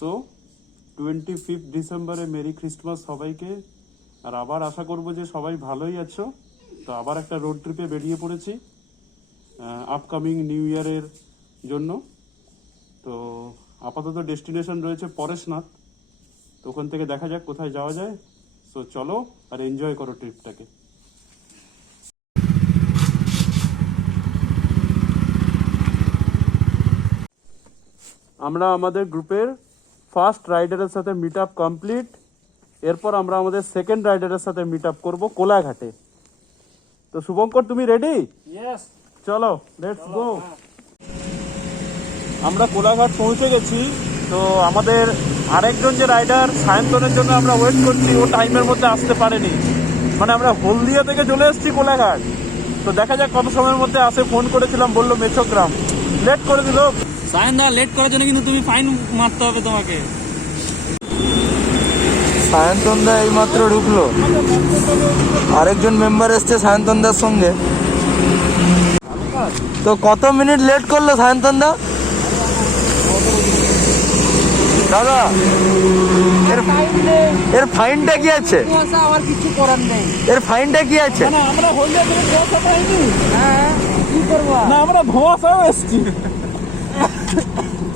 So 25 ডিসেম্বরে merry Christmas সবাইকে। আর আবার আশা করব যে সবাই ভালোই আছো। তো আবার একটা রোড ট্রিপে বেরিয়ে পড়েছি আপকামিং নিউ ইয়ারের জন্য। তো আপাতত ডেস্টিনেশন রয়েছে পরেশনাথ। তো ওখান থেকে দেখা যাক কোথায় যাওয়া যায়। সো চলো আর এনজয় করো ট্রিপটাকে। আমরা আমাদের গ্রুপের ফার্স্ট রাইডারের সাথে মিট আপ কমপ্লিট। এরপর আমরা আমাদের সেকেন্ড রাইডারের সাথে মিট আপ করবো কোলাঘাটে। তো শুভঙ্কর, তুমি রেডি? ইয়েস, চলো লেটস গো। আমরা কোলাঘাট পৌঁছে গেছি। তো আমাদের আরেকজন যে রাইডার সায়ন্তনের জন্য আমরা ওয়েট করছি, ও টাইমের মধ্যে আসতে পারেনি। মানে আমরা হলদিয়া থেকে চলে এসেছি কোলাঘাট। তো দেখা যাক কত সময়ের মধ্যে আসে। ফোন করেছিলাম, বললো মেছোগ্রাম। লেট করে দিল। সায়নদা লেট করার জন্য কিন্তু তুমি ফাইন মারতে হবে তোমাকে। সায়ন্তনদা এইমাত্র ঢুকলো, আরেকজন মেম্বার এসছে সায়ন্তনদার সঙ্গে। তো কত মিনিট লেট করলো সায়ন্তনদা? দাদা এর ফাইনটা কি আছে? আমার কিছু করার নেই। এর ফাইনটা কি আছে? আমরা হলদিয়া থেকে ধোঁয়াশা পাইনি। হ্যাঁ, কি করবো না, আমরা ধোঁয়াশাও এসছি।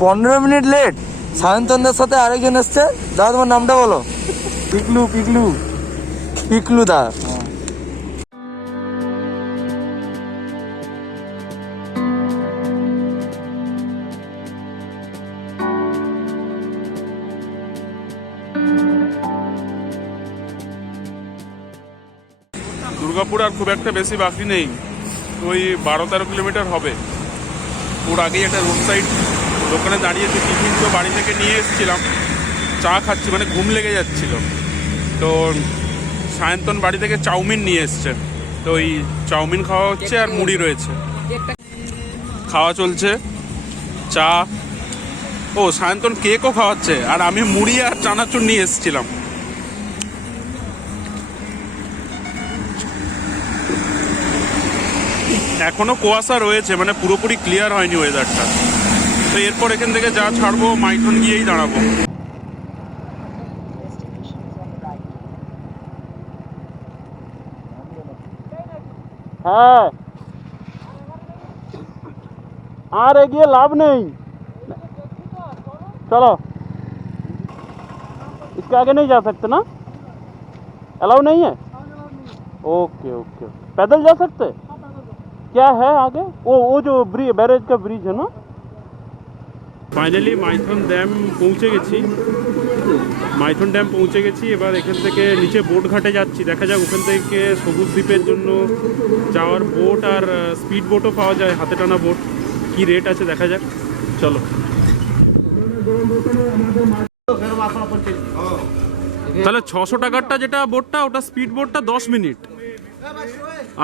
15 মিনিট লেট। সায়ন্তনদার সাথে আরেকজন এসছে। দাদা তোমার নামটা বলো। পিকলু পিকলু পিকলু দা। দুর্গাপুর আর খুব একটা বেশি বাকি নেই, ওই 12-13 কিলোমিটার হবে। ওর আগেই একটা রোড সাইড দোকানে দাঁড়িয়েছি। টিফিন তো বাড়ি থেকে নিয়ে এসেছিলাম, চা খাচ্ছি, মানে ঘুম লেগে যাচ্ছিল। তো সায়ন্তন বাড়ি থেকে চাউমিন নিয়ে এসছে। তো ওই চাউমিন খাওয়া হচ্ছে আর মুড়ি রয়েছে, খাওয়া চলছে। চা, ও সায়ন্তন কেকও খাওয়াচ্ছে, আর আমি মুড়ি আর চানাচুর নিয়ে এসেছিলাম। এখনো কুয়াশা রয়েছে, মানে পুরোপুরি ক্লিয়ার হয়নি ওয়েদারটা। তো এরপর এখান থেকে যা ছাড়বো মাইথন গিয়েই দাঁড়াবো। হ্যাঁ, আর এগিয়ে লাভ নেই, चलो इसके आगे नहीं जा सकते ना, अलाउ नहीं है। ओके ओके, पैदल जा सकते? क्या है आगे? वो जो बैरेज का ब्रिज है ना। ফাইনালি মাইথন ড্যাম পৌঁছে গেছি। মাইথন ড্যাম পৌঁছে গেছি। এবার এখান থেকে নিচে বোট ঘাটে যাচ্ছি। দেখা যাক ওখান থেকে সবুজ দ্বীপের জন্য যাওয়ার বোট আর স্পিড বোটও পাওয়া যায়, হাতে টানা বোট। কি রেট আছে দেখা যাক, চলো। তাহলে 600 টাকারটা যেটা বোটটা, ওটা স্পিড বোটটা 10 মিনিট,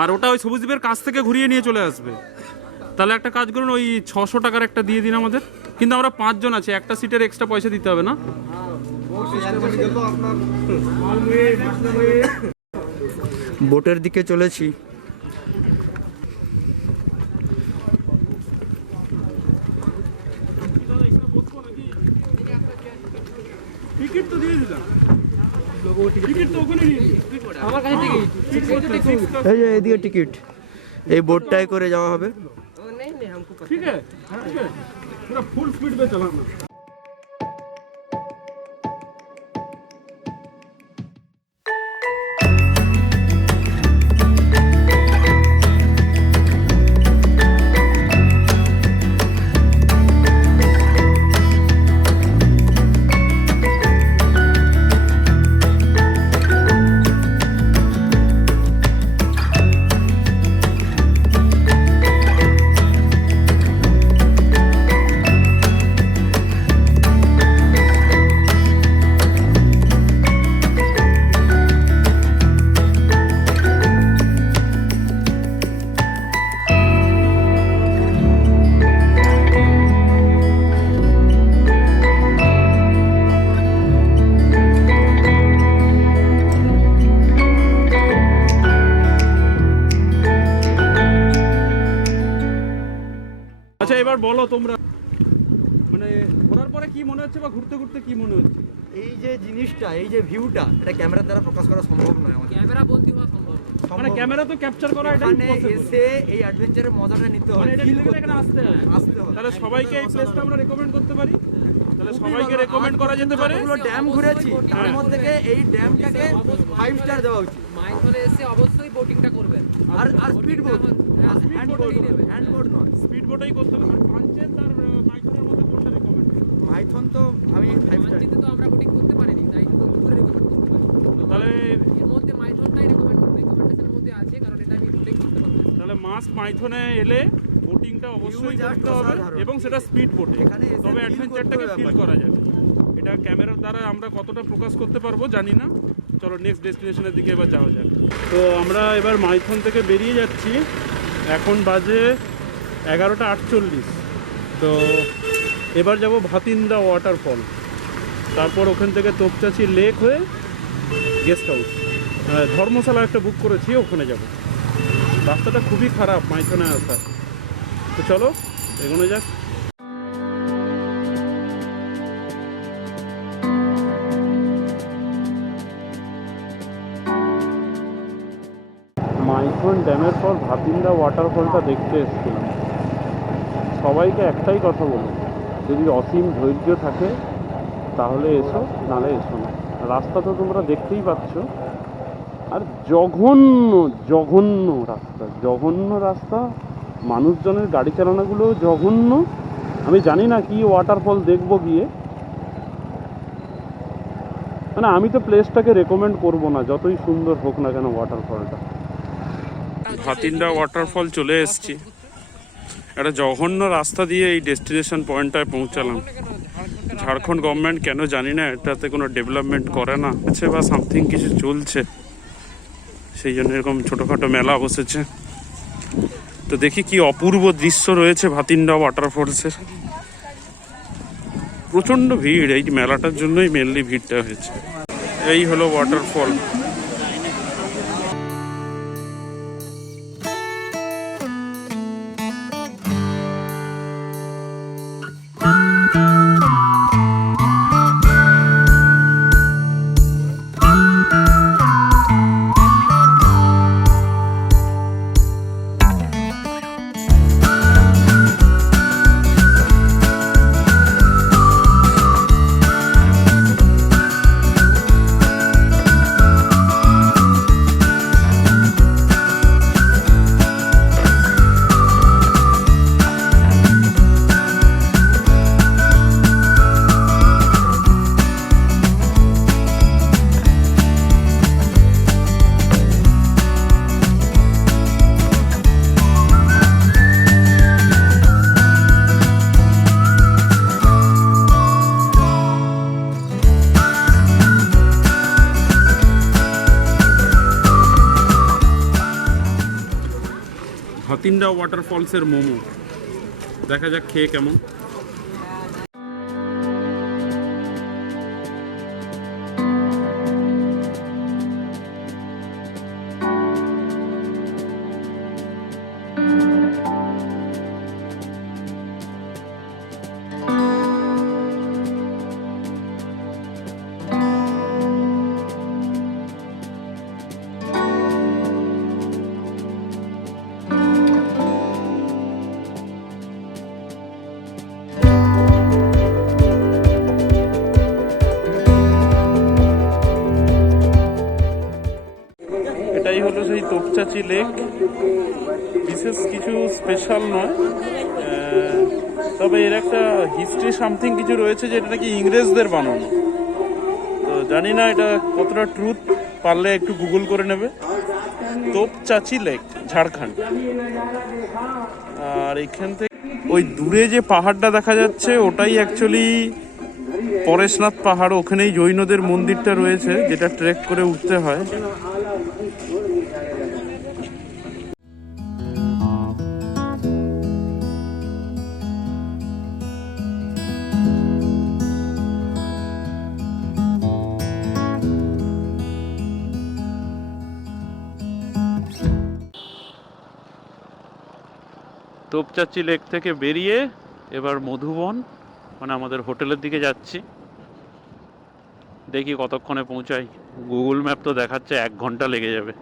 আর ওটা ওই সবুজ দ্বীপের কাছ থেকে ঘুরিয়ে নিয়ে চলে আসবে। তাহলে একটা কাজ করুন, ওই 600 টাকার একটা দিয়ে দিন আমাদের। কিন্তু আমরা 5 জন আছি, একটা সিটের এক্সট্রা পয়সা দিতে হবে না? বোটের দিকে চলেছি। টিকিট তো দিয়ে দিলাম, টিকিট তো ওখানে নিয়ে নিই। আমার কাছে টিকিট। এই যে এদিকে টিকিট, এই বোটটায় করে যাওয়া হবে। ठीक है, ठीक है, पूरा फुल स्पीड पे चलाना। আচ্ছা এবার বলো তোমরা, মানে ঘোরার পরে কি মনে হচ্ছে বা ঘুরতে ঘুরতে কি মনে হচ্ছে? এই যে জিনিসটা, এই যে ভিউটা, এটা ক্যামেরার দ্বারা প্রকাশ করা সম্ভব নয় আমাদের। ক্যামেরা বন্দি হওয়া সম্ভব না। মানে ক্যামেরা তো ক্যাপচার করা এটা এখানে ইম্পসিবল। এসে এই অ্যাডভেঞ্চারের মজাটা নিতে মানে হয়, এটা ফিল নিতে গেলে এখানে আসতে হবে। আসতে হয়। তাহলে সবাইকে এই প্লেসটা আমরা রেকমেন্ড করতে পারি। তাহলে সবাইকে রেকমেন্ড করা যেতে পারে। যতগুলো ড্যাম ঘুরেছি তার হ্যাঁ। মধ্যে থেকে এই ড্যামটাকে 5 স্টার দেওয়া উচিত। মাইথনে এসে অবশ্যই বোটিংটা করবেন। আর স্পিড বোট, হ্যাঁ, হ্যান্ড বোট, হ্যান্ড বোট নয়। স্পিড বোটেই করতে হবে। পাঞ্চেন আর মাইথনের মধ্যে কোনটা রেকমেন্ড? মাইথন তো আমি 5 স্টার। মানচিতে তো আমরা বোটিং করতে পারিনি, তাই তো দূরে রেকমেন্ড করতে পারি। তাহলে এর মধ্যে মাইথনটাই রেকমেন্ডেশনের মধ্যে আছে, কারণ এটা আমি বোটিং করতে পারবো। তাহলে মাস্ট মাইথনে এলে বোটিংটা অবশ্যই just করতে হবে অসাধারণ। এবং সেটা স্পিড বোটে। এখানে এসে তবে feel অ্যাডভেঞ্চারটাকে করতে হবে ফিল করা যাবে। এটা ক্যামেরার দ্বারা আমরা কতটা প্রকাশ করতে পারবো জানি না। চলো নেক্সট ডেস্টিনেশনের দিকে এবার যাওয়া যাক। তো আমরা এবার মাইথন থেকে বেরিয়ে যাচ্ছি। এখন বাজে 11:48। তো এবার যাব ভাতিন্দা ওয়াটারফল, তারপর ওখান থেকে তোপচাচি লেক হয়ে গেস্ট হাউস, ধর্মশালা একটা বুক করেছি, ওখানে যাব। রাস্তাটা খুবই খারাপ মাইথনে আসা। তো চলো এগোনো যাক। মাইথন ড্যামের পর ভাতিন্দা ওয়াটারফলটা দেখতে এসেছিলাম। সবাইকে একটাই কথা বলবো, যদি অসীম ধৈর্য থাকে তাহলে এসো, নাহলে এসো না। রাস্তা তো তোমরা দেখতেই পাচ্ছ, আর জঘন্য জঘন্য রাস্তা, জঘন্য রাস্তা। মানুষজনের গাড়ি চালানোগুলো জঘন্য। আমি জানি না কি ওয়াটারফল দেখবো গিয়ে। মানে আমি তো প্লেসটাকে রেকমেন্ড করবো না, যতই সুন্দর হোক না কেন ওয়াটারফলটা। ভাতিন্দা ওয়াটারফল চলে এসেছি। একটা জঘন্য রাস্তা দিয়ে এই ডেস্টিনেশন পয়েন্টটায় পৌঁছালাম। ঝাড়খণ্ড গভর্নমেন্ট কেন জানি না এটাতে কোনো ডেভেলপমেন্ট করে না, আছে বা সামথিং কিছু চলছে, সেই জন্য এরকম ছোটোখাটো মেলা বসেছে। তো দেখি কি অপূর্ব দৃশ্য রয়েছে ভাতিন্দা ওয়াটারফলসের। প্রচণ্ড ভিড়, এই মেলাটার জন্যই মেনলি ভিড়টা হয়েছে। এই হলো ওয়াটারফল। ভাতিন্দা ওয়াটারফলসের মোমো দেখা যাক খেয়ে কেমন। এটাই হলো সেই তোপচাচি লেক। বিশেষ কিছু স্পেশাল নয়, তবে এর একটা হিস্ট্রি সামথিং কিছু রয়েছে, যেটা নাকি ইংরেজদের বানানো। তো জানি না এটা কতটা ট্রুথ, পারলে একটু গুগল করে নেবে। তোপচাচি লেক, ঝাড়খণ্ড। আর এখান থেকে ওই দূরে যে পাহাড়টা দেখা যাচ্ছে ওটাই অ্যাকচুয়ালি পরেশনাথ পাহাড়। ওখানেই জৈনদের মন্দিরটা রয়েছে, যেটা ট্রেক করে উঠতে হয়। তোপচাচি লেক থেকে বেরিয়ে এবার মধুবন। মানে আমাদের হোটেলের দিকে যাচ্ছি, দেখি কতক্ষণে পৌঁছাই। গুগল ম্যাপ তো দেখাচ্ছে 1 ঘন্টা লেগে যাবে।